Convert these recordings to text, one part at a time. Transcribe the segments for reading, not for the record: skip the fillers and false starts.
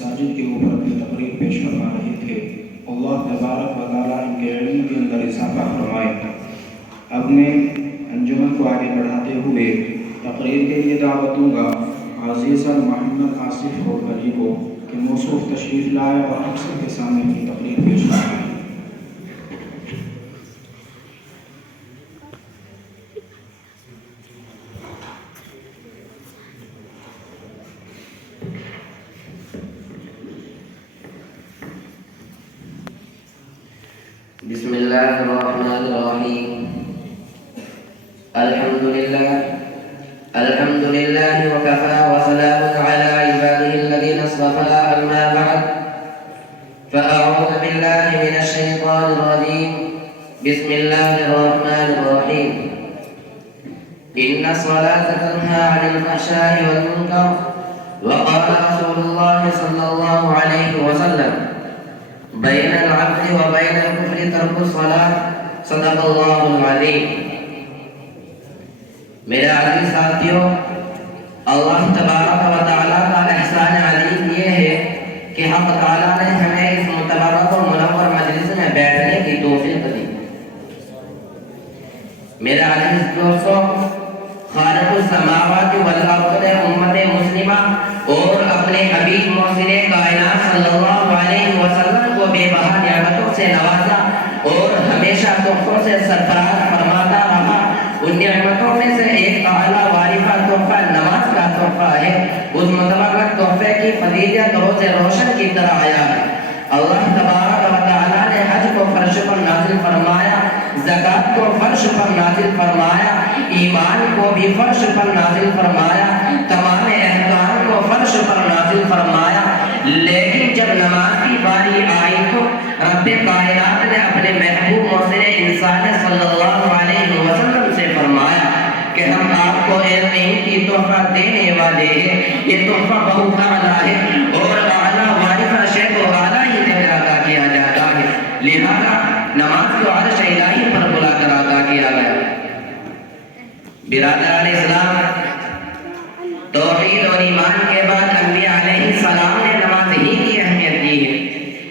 مساجد کے اوپر اپنی تقریر پیش فرما رہے تھے۔ اللہ تبارک و تعالیٰ ان کے علم کے اندر اضافہ فرمائے۔ اپنے انجمن کو آگے بڑھاتے ہوئے تقریر کے لیے دعوت دوں گا عزیزہ محمد آصف ہوڈری کو کہ موصوف تشریف لائے اور ہم سب کے سامنے اپنی تقریر پیش فرمائے۔ بسم اللہ الرحمن الرحیم الحمد للہ وکفى وسلام علی عباده الذین اصطفى اما بعد فاعوذ باللہ من الشیطان الرجیم بسم اللہ الرحمن الرحیم ان الصلاة تنہی عن الفحشاء والمنکر وقال رسول اللہ صلی اللہ علیہ وسلم بین العبد و بین الکفر ترک الصلاة صدق اللہ العظیم۔ میرے عزیز ساتھیوں، اللہ تبارک و تعالیٰ کا احسان عظیم یہ ہے کہ حق تعالیٰ نے ہمیں اس متبرک و منور مجلس میں بیٹھنے کی توفیق دی۔ میرے عزیز دوستوں، خالق السماوات والارض نے امت مسلمہ اور اپنے حبیب محسن کائنات صلی اللہ علیہ وسلم کو بے بہا نعمتوں سے نوازا اور ہمیشہ تحفوں سے سرفراز فرماتا رہا۔ ان نعمتوں میں سے ایک اعلیٰ وارفہ تحفہ نماز کا تحفہ ہے۔ اس متبرک تحفے کی فضیلت روز روشن کی طرح آیا ہے۔ اللہ تبارک و تعالیٰ نے حج کو فرش پر نازل فرمایا، زکوٰۃ کو فرش پر نازل فرمایا، ایمان کو بھی فرش پر نازل فرمایا، تمام احکام کو فرش پر نازل فرمایا۔ لیکن جب نماز کی باری آئی تو رب کائنات نے اپنے محبوب محسن انسان صلی اللہ علیہ وسلم سے فرمایا کہ ہم آپ کو ایک قیمتی تحفہ دینے والے ہیں۔ یہ تحفہ بہت اعلیٰ ہے اور اعلیٰ وارثہ شے کو اعلیٰ ہی جگہ عطا کیا جاتا ہے، لہذا نماز کو عرش الہی پر بلا کر عطا کیا گیا۔ برادران اسلام، توحید اور ایمان کے بعد انبیاء علیہ السلام نے نماز ہی کی اہمیت دی ہے،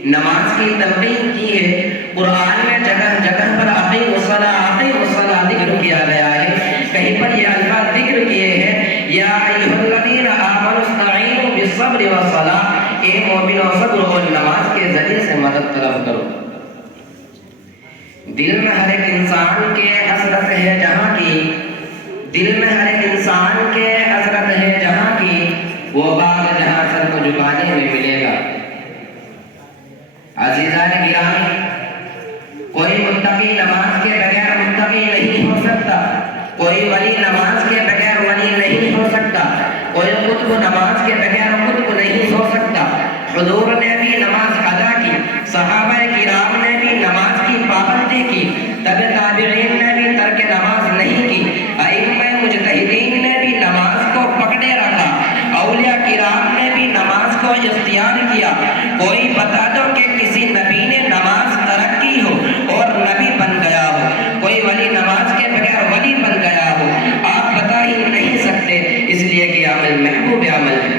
نماز کی تلقین کی ہے۔ قرآن میں جگہ جگہ پر اقیموا الصلاۃ ذکر کیا گیا ہے، کہیں پر یہ الفاظ ذکر کیے ہیں یا ایھا الذین آمنوا استعینوا بالصبر والصلاۃ، اے مومنو صبر اور نماز کے ذریعے سے مدد طلب کرو۔ دل میں ہر ایک انسان کے حسرت ہے جہاں کی، دل میں ہر ایک انسان کے حسرت ہے جہاں کی، وہ باغ جہاں سر کو جھکانے میں ملے گا۔ عزیزان گرامی، کوئی متقی نماز کے بغیر متقی نہیں ہو سکتا، کوئی ولی نماز کے بغیر ولی نہیں ہو سکتا، کوئی قطب نماز کے بغیر قطب نہیں ہو سکتا۔ حضور نے بھی نماز ادا کی، صحابہ کرام نے بھی نماز کی پابندی کی، تبع تابعین نے بھی ترک نماز نہیں کی، ائمہ مجتہدین نے بھی نماز کو پکڑے رکھا، اولیاء کرام نے بھی نماز کو اختیار کیا۔ کوئی بتا دو کہ کسی نبی نے نماز ترک کی ہو اور نبی بن گیا ہو، کوئی ولی نماز کے بغیر ولی بن گیا ہو، آپ بتا ہی نہیں سکتے، اس لیے کہ عمل محبوب عمل ہے۔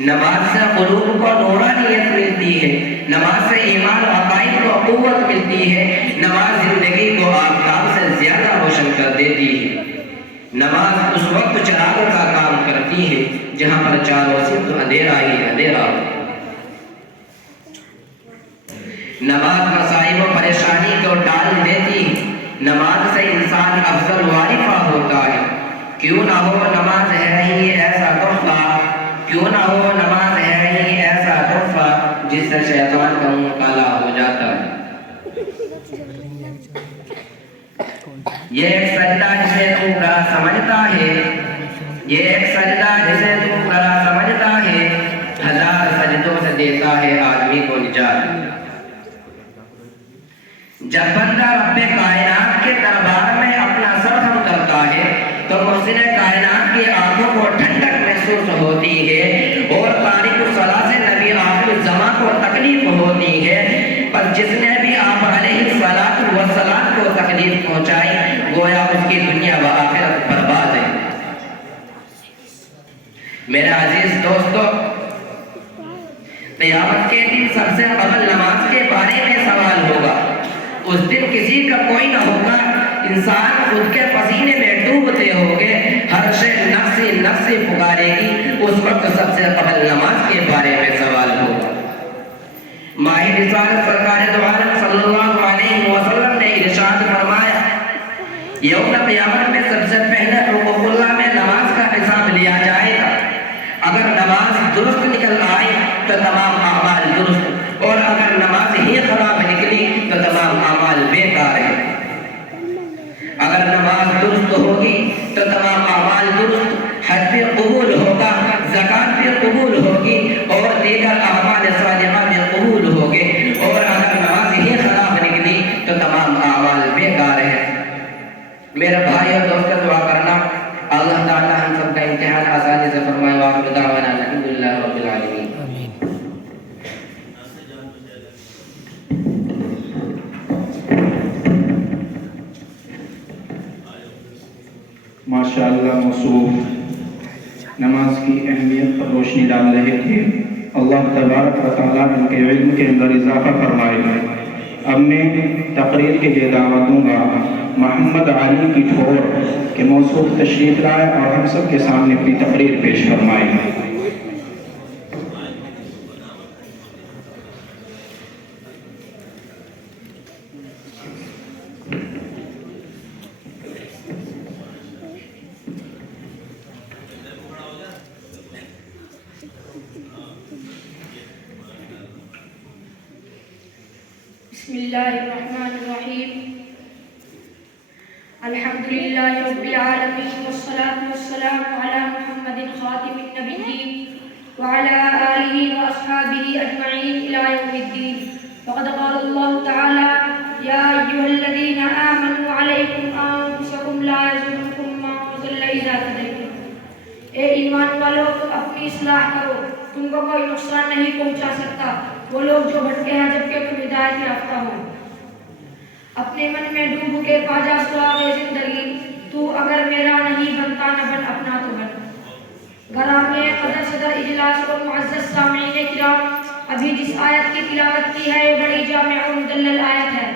نماز سے قلوب کو نورانیت ملتی ہے، نماز سے ایمان و عقائد کو قوت ملتی ہے، نماز زندگی کو آفتاب سے زیادہ روشن کر دیتی ہے۔ نماز اس وقت چراغوں کا کام کرتی ہے جہاں پر چاروں صرف اندھیرا ہی اندھیرا ہو۔ نماز مصائب و پریشانی کو ٹال دیتی ہے، نماز سے انسان افضل وارثہ ہوتا ہے۔ کیوں نہ ہو نماز ہے ہی ایسا تحفہ، کیوں نہ ہو نماز ہے ہی ایسا تحفہ جس سے شیطان کا منہ کالا ہو جاتا ہے۔ یہ ایک سجدہ جسے تو کرا سمجھتا ہے، یہ ایک سجدہ جسے تو کرا سمجھتا ہے، ہزار سجدوں سے دیتا ہے آدمی کو نجات۔ جب بندہ رب کائنات کے دربار میں اپنا سر خم کرتا ہے تو محسن کائنات کی آنکھوں کو ٹھنڈک محسوس ہوتی ہے اور تارک الصلاۃ سے نبی آخر الزمان کو تکلیف ہوتی ہے، پر جس نے بھی آپ علیہ الصلاۃ والسلام کو تکلیف پہنچائی گویا اس کی دنیا و آخرت برباد ہے۔ میرے عزیز دوستو، قیامت کے دن سب سے قبل نماز کے بارے میں سوال ہوگا۔ اس دن کسی کا کوئی نہ ہوگا، انسان خود کے پسینے میں ڈوبتے ہوگے، ہر شے نفسی نفسی پکارے گی، اس وقت سب سے قبل نماز کے بارے میں سوال ہوگا۔ ماہ رسالت سرکار دو عالم صلی اللہ علیہ وسلم نے ارشاد فرمایا، یوم قیامت میں سب سے پہلے حقوق اللہ میں نماز کا حساب لیا جائے گا۔ اگر نماز درست نکل آئی تو تمام اعمال درست، اور اگر نماز ہی خراب نکلی تو تمام اعمال بیکار ہیں۔ اگر نماز درست ہوگی تو تمام اعمال درست، حج بھی قبول ہوگا، زکات بھی قبول ہوگی، اور دیگر اعمال صالحہ بھی قبول ہوگے، اور اگر نماز ہی خراب نکلی تو تمام اعمال بیکار ہیں۔ میرے بھائی اور دوستوں، دعا کرنا اللہ تعالی ہم سب کا امتحان آسانی سے فرمائے۔ وآخر دعوانا الحمدللہ رب العالمین۔ ماشاءاللہ موصوف نماز کی اہمیت پر روشنی ڈال رہے تھے۔ اللہ تبارک و تعالیٰ ان کے علم کے اندر اضافہ فرمائے۔ اب میں تقریر کے لیے دعوت دوں گا محمد علی کی ٹھور کہ موصوف تشریف لائے اور ہم سب کے سامنے اپنی تقریر پیش فرمائے۔ بسم اللہ الرحمن الرحیم، الحمدللہ رب العالمین، والصلاة والسلام علی محمد خاتم النبیین وعلی آلہ واصحابہ اجمعین الی یوم الدین۔ فقد قال اللہ تعالی یا ایھا الذین آمنوا علیکم انفسکم لا یضرکم من ضل اذا ہدیتم۔ اے ایمان والو، تم اپنی اصلاح کرو، تم کو کوئی نقصان نہیں پہنچا سکتا وہ لوگ جو بھٹکے ہیں جبکہ تم ہدایت یافتہ ہو۔ اپنے من میں ڈوب کے پاجا سراغ زندگی، تو اگر میرا نہیں بنتا نہ بن اپنا تو بن۔ گرامی قدر صدر اجلاس اور معزز سامعین کرام، ابھی جس آیت کی تلاوت کی ہے یہ بڑی جامع و مدلل آیت ہے۔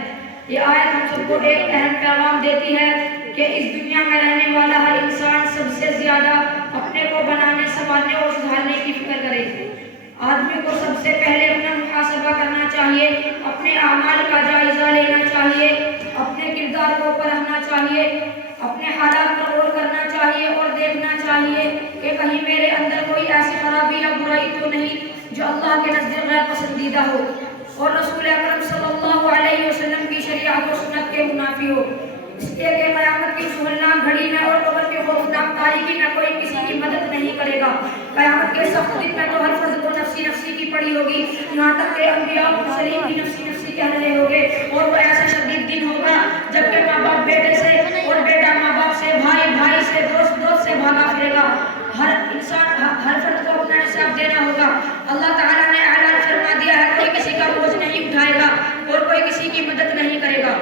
یہ آیت ہم سب کو ایک اہم پیغام دیتی ہے کہ اس دنیا میں رہنے والا ہر انسان سب سے زیادہ اپنے کو بنانے، سنوارنے اور سدھارنے کی فکر کرے۔ آدمی کو سب سے پہلے اپنا محاسبہ کرنا چاہیے، اپنے اعمال کا جائزہ لینا چاہیے، اپنے کردار کو پرکھنا چاہیے، اپنے حالات پر غور کرنا چاہیے اور دیکھنا چاہیے کہ کہیں میرے اندر کوئی ایسی خرابی یا برائی تو نہیں جو اللہ کے نزدیک غیر پسندیدہ ہو اور رسول اکرم صلی اللہ علیہ وسلم کی شریعت و سنت کے منافی ہو۔ اس لیے کہ قیامت کی سہولناک گھڑی میں اور قبر کی خوفناک تاریکی میں کوئی کسی کی مدد نہیں کرے گا۔ قیامت کے سخت دن میں تو ہر فرد کو نفسی نفسی کی پڑی ہوگی، یہاں تک کہ انبیاء و مرسلین بھی نفسی نفسی کہہ رہے ہوگے، اور وہ ایسا شدید دن ہوگا جبکہ ماں باپ بیٹے سے اور بیٹا ماں باپ سے، بھائی بھائی سے، دوست دوست سے بھاگا پھرے گا۔ ہر انسان، ہر فرد کو اپنا حساب دینا ہوگا۔ اللہ تعالیٰ نے اعلان فرما دیا ہے کوئی کسی کا بوجھ نہیں اٹھائے گا اور کوئی کسی کی مدد نہیں کرے گا۔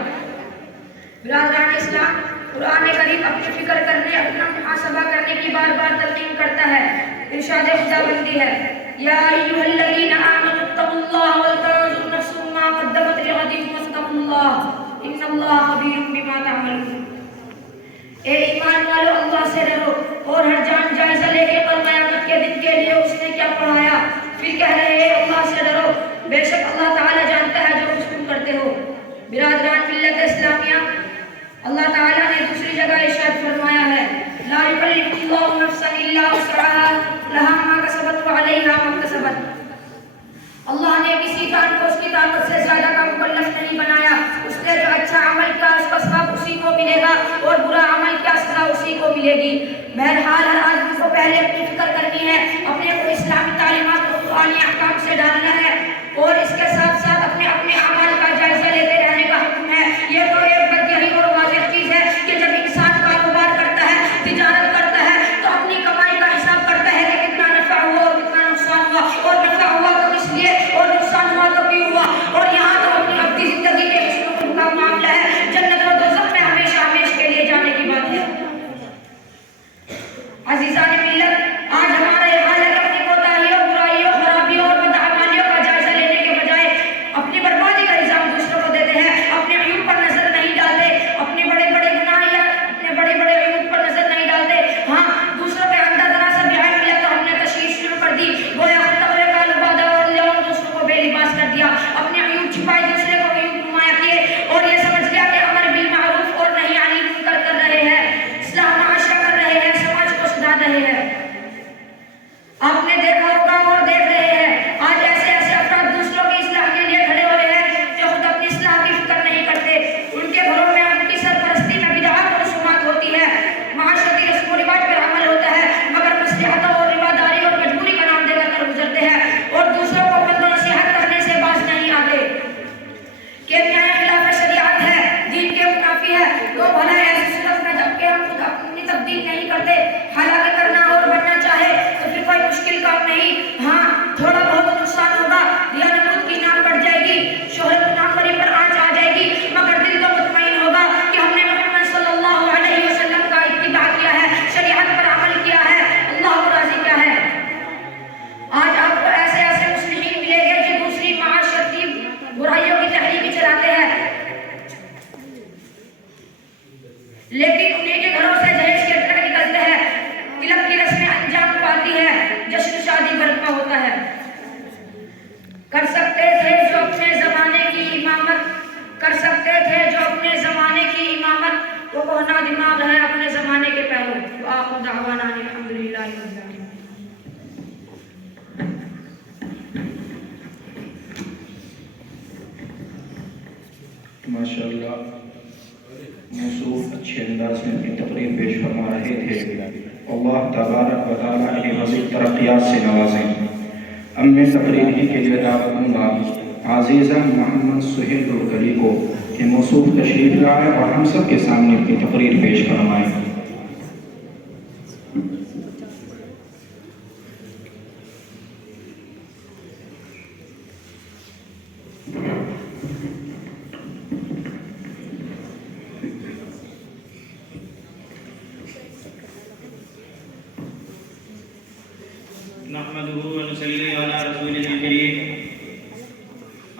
برادران اسلام، قرآن کریم اپنی فکر کرنے، اپنا محاسبہ کرنے کی بار بار تلقین کرتا ہے۔ ارشاد خداوندی ہے یا ایھا الذین آمنوا اتقوا اللہ ولتنظر نفس ما قدمت لغد واتقوا اللہ ان اللہ خبیر بما تعملون۔ اے ایمان والو، اللہ سے ڈرو اور ہر جان جائزہ لے کے کل قیامت کے دن کے لیے اس نے کیا پڑھایا۔ پھر کہہ رہے ہیں اللہ سے ڈرو، بے شک اللہ تعالی جانتا ہے جو کچھ تم کرتے ہو۔ برادران ملت اسلامیہ، اللہ تعالیٰ نے دوسری جگہ ارشاد فرمایا ہے لا یکلف اللہ نفسا الا وسعها لها ما کسبت وعلیہا ما اکتسبت۔ اللہ نے کسی کام کو اس کی طاقت سے زیادہ کا مکلف نہیں بنایا۔ اس نے جو اچھا عمل کیا اس کا ثواب اسی کو ملے گا اور برا عمل کیا سزا اسی کو ملے گی۔ بہرحال ہر آدمی کو پہلے اپنی فکر کرنی ہے، اپنے کو اسلامی تعلیمات اور قرآنی احکام سے ڈالنا ہے، اور اس کے ساتھ ساتھ اپنے اپنے اعمال کا جائزہ لیتے رہنے کا حکم ہے۔ یہ تو ایک بدیہی اور واضح چیز ہے کہ جب انسان کاروبار کرتا ہے، تجارت کرتا ہے، تو اپنی کمائی کا حساب کرتا ہے کہ کتنا نفع ہوا اور کتنا نقصان ہوا، اور نفع ہوا تو اس لیے اور نقصان ہوا تو کیوں ہوا۔ اور یہاں تو اپنی ابدی زندگی کے حسن و خوب کا معاملہ ہے، جنت و دوزخ میں ہمیشہ ہمیشہ کے لیے جانے کی بات ہے۔ نقصان ہوگا، یا نمود کی ناک پڑ جائے گی، شہرت ناموری پر آنچ آ جائے گی، مگر دل تو مطمئن ہوگا کہ ہم نے محمد صلی اللہ علیہ وسلم کا اتباع کیا ہے، شریعت پر عمل کیا ہے، اللہ کو راضی کیا ہے۔ آج آپ کو ایسے ایسے مسلمین ملیں گے جو دوسری معاشرتی برائیوں کی تحریک چلاتے ہیں، لیکن انہیں کے گھروں سے جہیز کے ٹرک نکلتے ہیں، تلک کی رسمیں انجام پاتی ہے، جشن شادی برپا ہوتا ہے۔ کر سکتے تھے جو اپنے زمانے کی امامت، کر سکتے تھے جو اپنے زمانے کی امامت، وہ کوہنا دماغ ہے اپنے زمانے کے پیروں۔ وآخر دعوانا ان الحمدللہ رب العالمین۔ ماشاءاللہ موصوف اچھے انداز میں اپنی تقریر پیش فرما رہے تھے، اللہ تبارک و تعالیٰ انہیں مزید ترقیات سے نوازیں۔ اب میں تقریر ہی کے لیے دعوت دوں گا عزیزہ محمد سہیل رکلی کو کہ موصوف تشریف لائیں اور ہم سب کے سامنے اپنی تقریر پیش فرمائیں۔ نحمده ونصلي على رسوله الكريم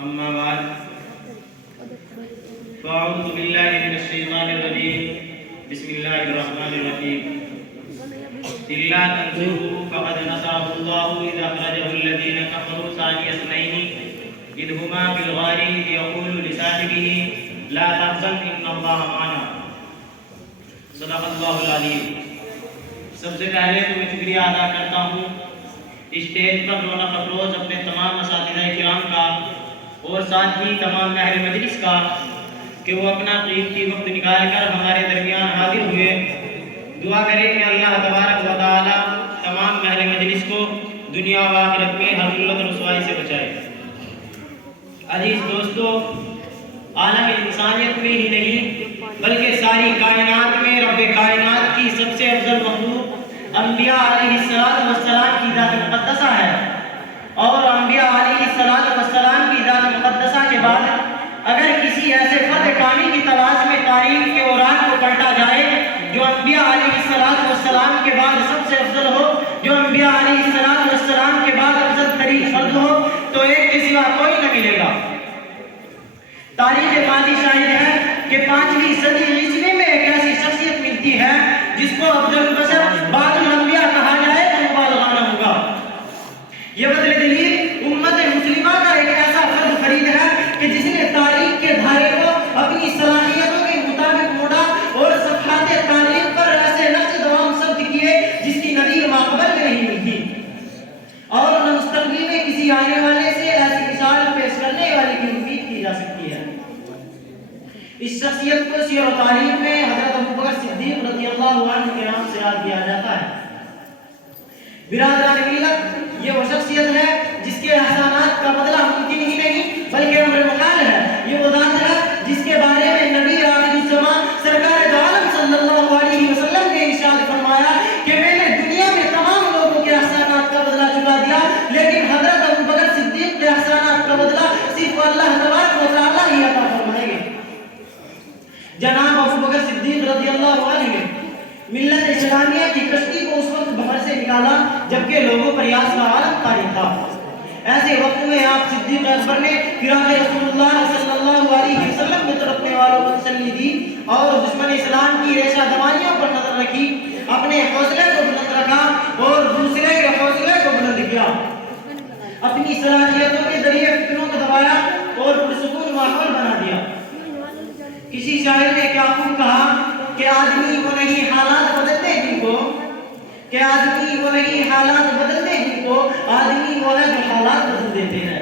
اما بعد فاعوذ بالله من الشيطان الرجيم بسم الله الرحمن الرحيم الا تنصروه فقد نصره الله اذ اخرجه الذين كفروا ثاني اثنين اذ هما في الغار اذ يقول لصاحبه لا تحزن ان الله معنا صدق اللہ العظیم۔ سب سے پہلے تو میں شکریہ ادا کرتا ہوں اسٹیج پر رونق افروز اپنے تمام اساتذہ کرام کا اور ساتھ ہی تمام اہل مجلس کا کہ وہ اپنا قیمتی وقت نکال کر ہمارے درمیان حاضر ہوئے۔ دعا کریں کہ اللہ تبارک و تعالی تمام اہل مجلس کو دنیا و آخرت میں ہر ذلت و رسوائی سے بچائے۔ عزیز دوستو، عالم انسانیت میں ہی نہیں بلکہ ساری کائنات میں رب کائنات کی سب سے افضل مخلوق انبیاء علیہ السلام کی ذات مقدسہ ہے، اور انبیاء علیہ السلام کی ذات مقدسہ کے بعد اگر کسی ایسے فرد کامل کی تلاش میں تاریخ کے اوراق کو پلٹا جائے جو انبیاء علیہ السلام کے بعد سب سے افضل ہو، جو انبیاء علیہ السلام کے بعد افضل ترین فرد ہو، تو ایک کے سوا کوئی نہ ملے گا۔ تاریخ ماضی شاہد ہے کہ 5ویں صدی عیسوی میں ایک ایسی شخصیت ملتی ہے جس کو افضل البشر بعد الانبیاء کہا جائے تو مبالغہ نہ ہوگا۔ یہ بدل دلیل امت مسلمہ کا ایک ایسا فرد فرید ہے کہ جس نے تاریخ کے دھارے کو اپنی صلاحیتوں کے مطابق موڑا اور صفحات تاریخ پر ایسے نقش دوام ثبت کیے جس کی نظیر ماقبل میں نہیں ملتی، اور نہ مستقبل میں کسی آنے والے سے ایسی مثال پیش کرنے والے کی امید کی جا سکتی ہے۔ اس شخصیت کو سیر و تاریخ میں حضرت ابوبکر صدیق رضی اللہ عنہ کے نام سے یاد کیا جاتا ہے۔ برادران ملت، یہ وہ شخصیت ہے جس کے احسانات کا بدلہ ممکن ہی نہیں بلکہ امر محال ہے۔ یہ وہ ذات ہے جس کے بارے میں نبی آخر الزمان سرکار دو عالم صلی اللہ علیہ وسلم نے ارشاد فرمایا کہ میں نے دنیا میں تمام لوگوں کے احسانات کا بدلہ چکا دیا، لیکن حضرت ابوبکر صدیق کے احسانات کا بدلہ صرف اللہ تبارک و تعالیٰ ہی عطا فرمائیں گے۔ جناب ابوبکر صدیق رضی اللہ عنہ نے ملت اسلامیہ کی کشتی کو اس وقت بحر سے نکالا جبکہ لوگوں پر یاس کا عالم طاری تھا۔ ایسے وقت میں آپ صدیق اکبر نے فراق رسول اللہ صلی اللہ علیہ وسلم میں تڑپنے والوں کو تسلی دی اور دشمن اسلام کی ریشہ دوائیوں پر نظر رکھی، اپنے حوصلے کو بلند رکھا اور دوسرے کے حوصلے کو بلند کیا، اپنی صلاحیتوں کے ذریعے فتنوں کو دبایا اور پرسکون ماحول بنا دیا۔ کسی شاعر نے کیا خوب کہا کہ آدمی وہ نہیں حالات بدلتے جن کو، کہ آدمی وہ نہیں حالات بدلتے جن کو، آدمی وہ ہے جو حالات بدل دیتے ہیں۔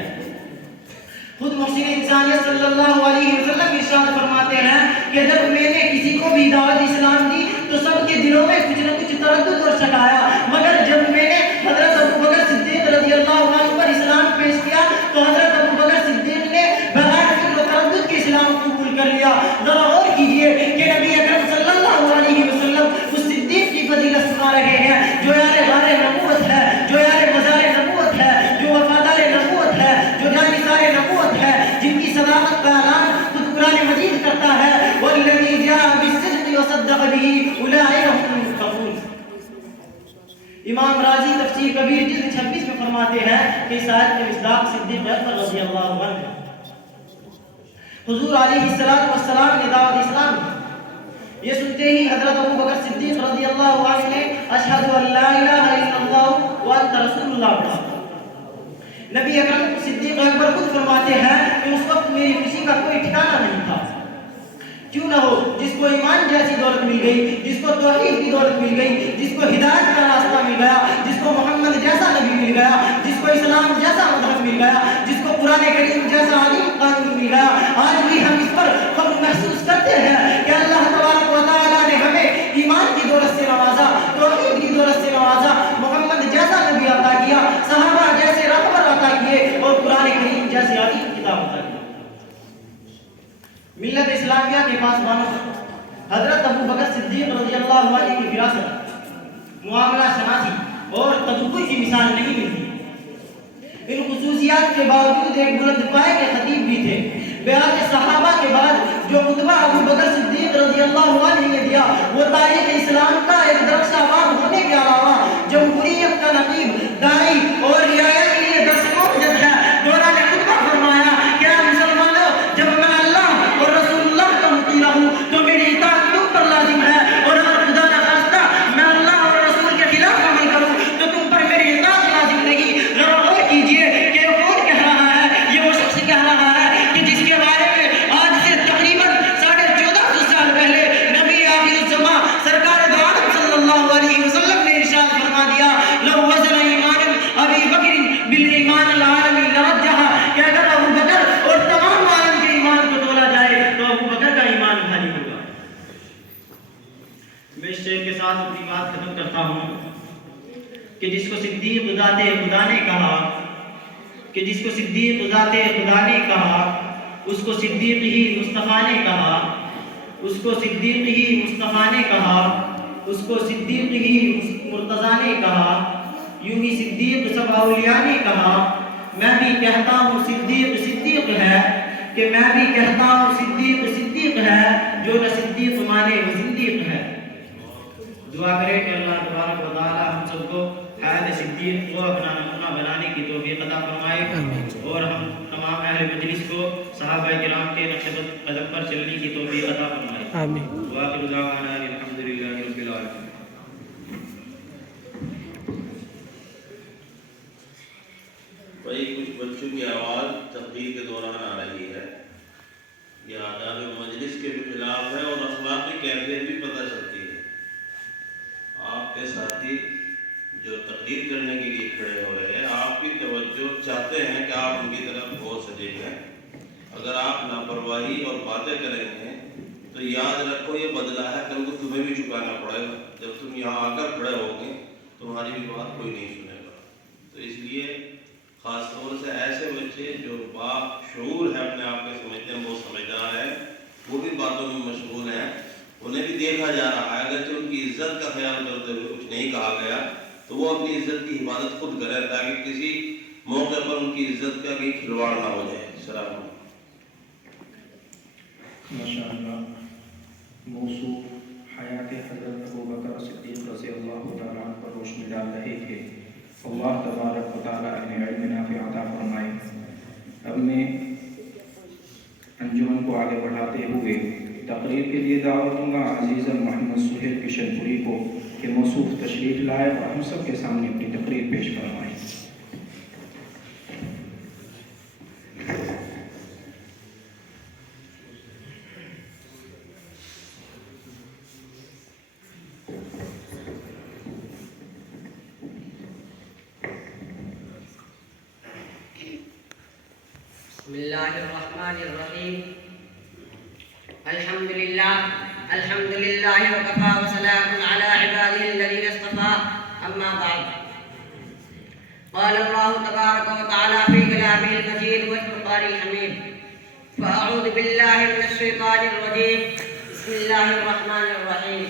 خود محسن انسانیت صلی اللہ علیہ وسلم ارشاد فرماتے ہیں کہ جب میں نے کسی کو بھی دعوت اسلام دی تو سب کے دلوں میں کچھ نہ کچھ تردد اور شک آیا، مگر جب میں نے حضرت ابوبکر صدیق رضی اللہ عنہ پر اسلام پیش کیا تو حضرت ابوبکر صدیق نے بغیر فکر و تردد کے اسلام قبول کر لیا۔ ذرا غور کیجئے کہ نبی اکرم صلی اللہ علیہ وسلم اس صدیق کی فضیلت سنا رہے ہیں جو یار غار نبوت ہے، جو یار مزار نبوت ہے، جو وفادار نبوت امام راضی تفسیر کبیر جلد 26 میں فرماتے ہیں کہ اس آیت کے مصداق صدیق اکبر رضی اللہ عنہ حضور علیہ السلام نے دعوت اسلام دی۔ یہ سنتے ہی حضرت ابو بکر صدیق رضی اللہ عنہ نے اشہد ان لا الہ الا اللہ وانت رسول اللہ پڑھا۔ نبی اکرم صدیق اکبر خود فرماتے ہیں کہ اس وقت میری خوشی کا کوئی ٹھکانہ نہیں تھا۔ کیوں نہ ہو جس کو ایمان جیسی دولت مل گئی، جس کو توحید کی دولت مل گئی، جس کو ہدایت کا راستہ مل گیا، جس کو محمد جیسا نبی مل گیا، جس کو اسلام جیسا مذہب مل گیا، جس کو قرآن کریم جیسا عظیم قانون مل گیا، آج بھی ہم اس پر فخر محسوس کرتے ہیں کہ اللہ تبارک و تعالیٰ نے ہمیں ایمان کی دولت سے نوازا، توحید کی دولت سے نوازا، محمد جیسا نبی عطا کیا، صحابہ جیسے رہبر عطا کیے اور قرآن کریم جیسی عظیم کتاب عطا کی۔ ملت اسلامیہ کے پاسبانوں حضرت ابو بکر صدیق رضی اللہ عنہ کی فراست، معاملہ شناسی اور تدبر کی مثال نہیں ملتی۔ ان خصوصیات کے باوجود ایک بلند پائے کے خطیب بھی تھے۔ بیعت صحابہ کے بعد جو خطبہ ابو بکر صدیق رضی اللہ عنہ نے دیا وہ تاریخ اسلام کا ایک درس آباد ہونے کے علاوہ جمہوریت کا نقیب، داعی اور رعایا کے لیے درس موجد ہے۔ دورہ نے خطبہ فرمایا کہ اے مسلمانوں، جب میں اللہ اور رسول اللہ کا مطیع ہوں تو میری اطاعت تم پر لازم ہے، اور اگر خدا نہ خواستہ میں اللہ اور رسول کے خلاف عمل کروں تو تم پر میری اطاعت لازم نہیں۔ ذرا غور کیجئے کہ کون کہہ رہا ہے؟ یہ وہ شخص کہہ رہا ہے کہ جس کے بارے میں آج سے تقریباً 1450 سال پہلے نبی آخر الزماں سرکار دو عالم صلی اللہ علیہ وسلم نے ارشاد فرما دیا، لو وزن ایمان ابی بکر بالایمان العالمی لرجحہ، کہ اگر ابو بکر اور تمام عالم کے ایمان کو تولا جائے تو ابو بکر کا ایمان بھاری ہوگا۔ میں اس شعر کے ساتھ اپنی بات ختم کرتا ہوں کہ جس کو صدیق ذات خدا نے کہا، کہ جس کو صدیق ذات خدا نے کہا، اس کو صدیق ہی مصطفیٰ نے کہا، اس کو صدیق ہی مصطفیٰ نے کہا، اس کو صدیق ہی مرتضیٰ نے کہا، یوں ہی صدیق سب اولیاء نے کہا۔ میں بھی کہتا ہوں صدیق صدیق ہے، کہ میں بھی کہتا ہوں صدیق صدیق ہے، جو نہ صدیق مانے وہ صدیق ہے۔ دعا کریں کہ اللہ تبارک و تعالی ہم سب کو حیات صدیق کو اپنا نمونہ بنانے کی توفیق عطا فرمائے، اور ہم تمام اہل مجلس کو صحابہ کرام کے نقش قدم پر چلنے کی توفیق عطا فرمائے۔ آمین۔ وآخر دعوانا الحمدللہ رب العالمین۔ بھائی کچھ بچوں کی آواز تقریر کے دوران آ رہی ہے، یہ آداب مجلس کے بھی خلاف ہے اور اخلاقی کیفیت بھی پتہ چلتی ہے۔ آپ کے ساتھی جو تقریر کرنے کے لیے کھڑے ہو رہے ہیں، آپ کی توجہ چاہتے ہیں کہ آپ ان کی طرف غور سے دیکھیں۔ اگر آپ لاپرواہی اور باتیں کریں گے تو یاد رکھو یہ بدلہ ہے، کل کو تمہیں بھی چکانا پڑے گا۔ جب تم یہاں آ کر کھڑے ہوگے تمہاری بھی بات کوئی نہیں سنے گا۔ تو اس لیے خاص طور سے ایسے بچے جو با شعور ہے، اپنے آپ کے سمجھتے ہیں، وہ سمجھدار ہیں، وہ بھی باتوں میں مشغول ہیں، انہیں بھی دیکھا جا رہا ہے۔ اگرچہ ان کی عزت کا خیال کرتے ہوئے کچھ نہیں کہا گیا تو وہ اپنی عزت کی حفاظت خود کریں تاکہ کسی موقع پر ان کی عزت کا کوئی کھلواڑ نہ ہو جائے۔ السلام علیکم۔ ماشاءاللہ موضوع حیات حضرت ابو بکر صدیق رضی اللہ تعالیٰ عنہ پر روشنی ڈال رہے تھے۔ اللہ تبارک و تعالیٰ انہیں علم نافع عطا فرمائے۔ اب میں انجمن کو آگے بڑھاتے ہوئے تقریر کے لیے دعوت دوں گا عزیز محمد سہیل کشن پوری کو کہ موصوف تشریف لائے اور ہم سب کے سامنے اپنی تقریر پیش فرمائیں۔ بسم اللہ الرحمن الرحیم۔ الحمد للہ وکفا وسلام علی عبادہ الذین اصطفى، اما بعد۔ قال اللہ تبارک و تعالی فی کلامہ المجید والفرقان الحمید، فاعوذ باللہ من الشیطان الرجیم، بسم اللہ الرحمن الرحیم۔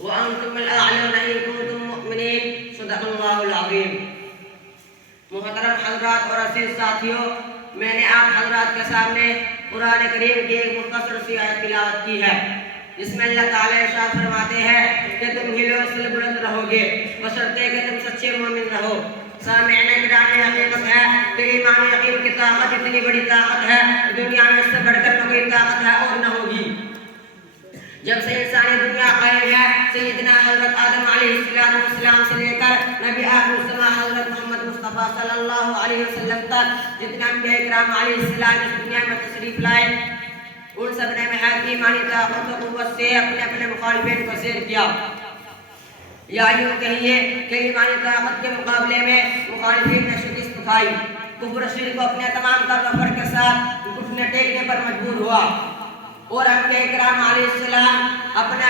وانتم الاعلون ان کنتم مؤمنین، صدق اللہ العظیم۔ محترم حضرات اور عزیز ساتھیوں، میں نے آپ حضرات کے سامنے قرآن کریم کی ایک مختصر سی آیت تلاوت کی ہے۔ جس میں اللہ تعالیٰ ارشاد فرماتے ہیں کہ تم ہی لوگ سے بلند رہو گے بشرطے کہ تم سچے مومن رہو۔ سامعین کرام، حقیقت ہے کہ ایمان و یقین کی طاقت اتنی بڑی طاقت ہے، دنیا میں اس سے بڑھ کر کوئی طاقت ہے اور نہ ہوگی۔ جب سے انسانی دنیا قائم ہے، سیدنا حضرت آدم علیہ السلام سے لے کر نبی آخر الزماں حضرت محمد مصطفیٰ صلی اللہ علیہ وسلم تک جتنے انبیاء کرام علیہ السلام اس دنیا میں تشریف لائے، ان سب نے محض ایمانی طاقت و قوت سے اپنے اپنے مخالفین کو زیر کیا، یا یوں کہیے کہ ایمانی طاقت کے مقابلے میں مخالفین نے شکست کھائی، کفر و شرک کو اپنے تمام طرز و کے ساتھ گھٹنے ٹیکنے پر مجبور ہوا، اور انبیاء کرام علیہ السلام اپنے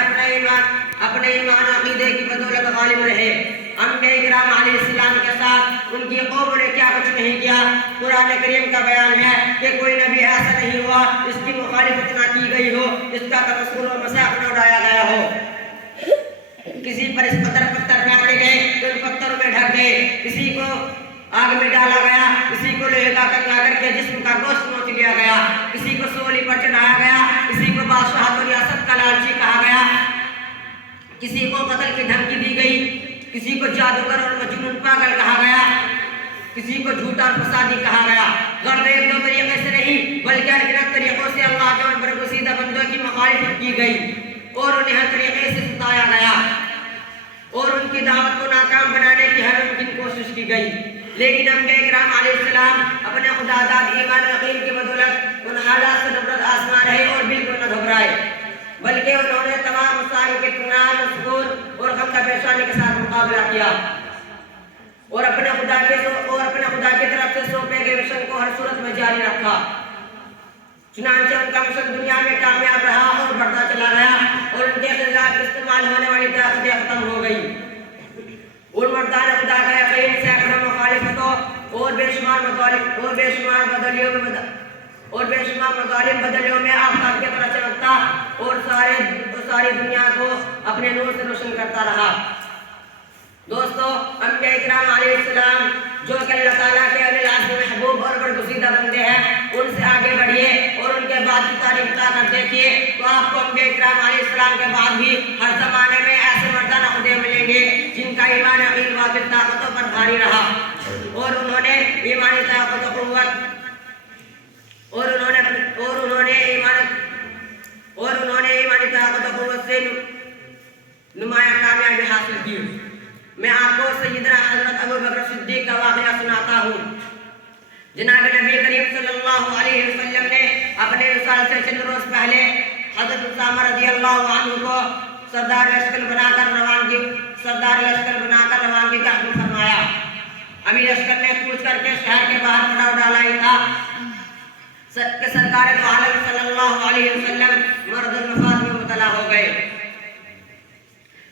ایمان عقیدے کی بدولت غالب رہے۔ انبیاء کرام علیہ السلام کے ساتھ ان کی قوم نے کیا کچھ نہیں کیا۔ قرآن کریم کا بیان ہے کہ کوئی نبی ایسا نہیں ہوا اس کی مخالفت نہ کی گئی ہو، اس کا تبصر و مذاق نہ اڑایا گیا ہو۔ کسی پر اس قدر پتھر پھینکے گئے کہ ان پتھروں میں ڈھک گئے، کسی کو آگ میں ڈالا گیا، کسی کو لوہے کا کنگا کر کے جسم کا گوشت نوچ لیا گیا، کسی کو سولی پر چڑھایا گیا، کسی کو بادشاہت و ریاست کا لالچی کہا گیا، کسی کو قتل کی دھمکی دی گئی، کسی کو جادوگر اور مجنون پاگل کہا گیا، کسی کو جھوٹا اور فسادی کہا گیا۔ غرض ایک دو طریقے سے نہیں بلکہ انگنت طریقوں سے اللہ کے ان برگزیدہ بندوں کی مخالفت کی گئی اور انہیں ہر طریقے سے ستایا گیا اور ان کی دعوت کو ناکام بنانے کی ہر ممکن کوشش کی گئی، لیکن انبیاء کرام علیہ السلام اپنے خدا داد ایمان و یقین کی بدولت ان حالات سے نفرت آزما رہے اور بالکل نہ گھبرائے، بلکہ انہوں نے تمام مسائل کے اطمینان و سکون اور خندہ پیشانی کے ساتھ مقابلہ کیا اور اپنے خدا کی طرف سے سونپے گئے مشن کو ہر صورت میں جاری رکھا۔ چنانچہ ان کا مشن دنیا میں کامیاب رہا اور بڑھتا چلا گیا اور ان کے خلاف استعمال ہونے والی طاقتیں ختم ہو گئی اور مردان خدا کا یقین سینکڑوں مخالفتوں اور بے شمار مظالم بدلیوں میں آفتاب کی طرح چمکتا اور ساری دنیا کو اپنے نور سے روشن کرتا رہا۔ دوستو، انبیاء کرام علیہ السلام جو کہ اللہ تعالیٰ کے اولی العزم محبوب اور برگزیدہ بندے ہیں، ان سے آگے بڑھیے اور ان کے بعد کی تاریخ طے کر دیکھیے تو آپ کو انبیاء کرام علیہ السلام کے بعد بھی ہر زمانے میں ایسے مردانہ خدے ملیں گے جن کا ایمان یقین واجب طاقتوں پر بھاری رہا اور انہوں نے ایمانی طاقت و قوت سے نمایاں کامیابی حاصل کی۔ میں آپ کو سیدنا حضرت ابو بکر صدیق کا واقعہ سناتا ہوں۔ جناب نبی کریم صلی اللہ علیہ وسلم نے اپنے وصال سے چند روز پہلے حضرت اسامہ رضی اللہ عنہ کو سردار لشکر بنا کر روانگی کا حکم فرمایا۔ امیر لشکر نے کوچ کر کے شہر کے باہر پڑاؤ ڈالا ہی تھا کہ سرکار دو عالم صلی اللہ علیہ وسلم مرض الوفات میں مبتلا ہو گئے۔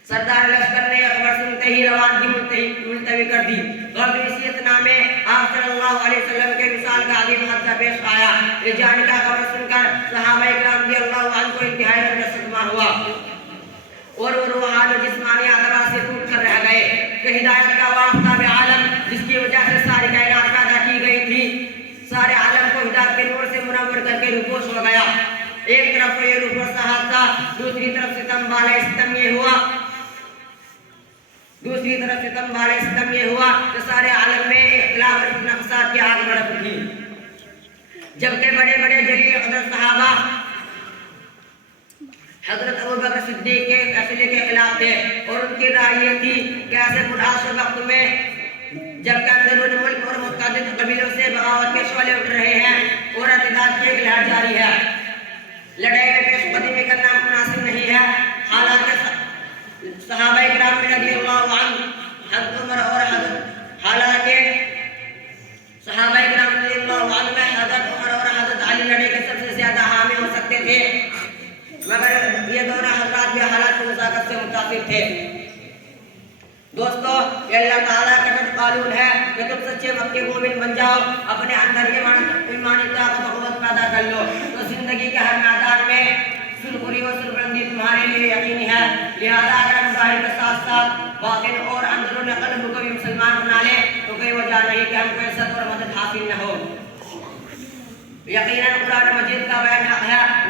سردار لشکر نے خبر سنتے ہی روانگی ملتوی کر دی۔ غرض اسی اثنا میں آپ صلی اللہ علیہ وسلم کے وصال کا عظیم حادثہ پیش آیا۔ اس جان کا خبر سن کر صحابہ کرام رضی اللہ عنہ کو انتہائی رنج صدمہ ہوا اور وہ روحانی و جسمانی اعتبار سے ٹوٹ کر رہ گئے کہ ہدایت کا آفتاب عالم جس کی وجہ سے ساری کائنات پیدا کی گئی تھی، سارے عالم کو ہدایت کے نور سے منور کر کے روپوش ہو گیا۔ ایک طرف یہ روپوش صاحب تھا، دوسری طرف ستم بالے ستم یہ ہوا کہ سارے عالم میں اختلاف اور فتنہ فساد کی آگ بھڑک اٹھی، جبکہ بڑے بڑے جلیل قدر صحابہ حضرت ابو بکر صدیق کے فیصلے کے خلاف تھے اور ان کی رائے یہ تھی کہ ایسے مناسب وقت میں جبکہ اندرون ملک اور متعدد قبیلوں سے بغاوت کے شعلے اٹھ رہے ہیں اور اعتداد کی ایک لہر جاری ہے، لڑائی میں پیش قدمی کرنا مناسب نہیں ہے۔ حالانکہ صحابہ کرام رضی اللہ عنہ حضرت عمر اور حضرت علی لڑائی کے سب سے زیادہ حامی ہو سکتے تھے، مگر یہ دونوں حضرات بھی حالات کی نزاکت سے متاثر تھے۔ دوستو، یہ اللہ تعالیٰ کا قانون ہے کہ تم سچے مکے مومن بن جاؤ، اپنے اندر ایمانی طاقت و قوت پیدا کر لو تو زندگی کے ہر میدان میں سرخری و سربلندی تمہارے لیے یقینی ہے۔ لہذا اگر ہم ظاہر کے ساتھ ساتھ باطن اور اندرون قلب کو بھی مسلمان بنا لیں تو کوئی وجہ نہیں کہ ہم کو عزت اور مدد حاصل نہ ہو۔ یقیناً قرآن مجید کا بیان حق ہے،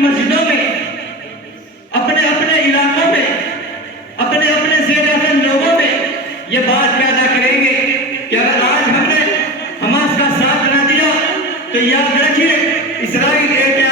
مسجدوں میں، اپنے اپنے علاقوں میں، اپنے اپنے زیر اثر لوگوں میں یہ بات پیدا کریں گے کہ اگر آج ہم نے حماس کا ساتھ نہ دیا تو یاد رکھیے اسرائیل ایک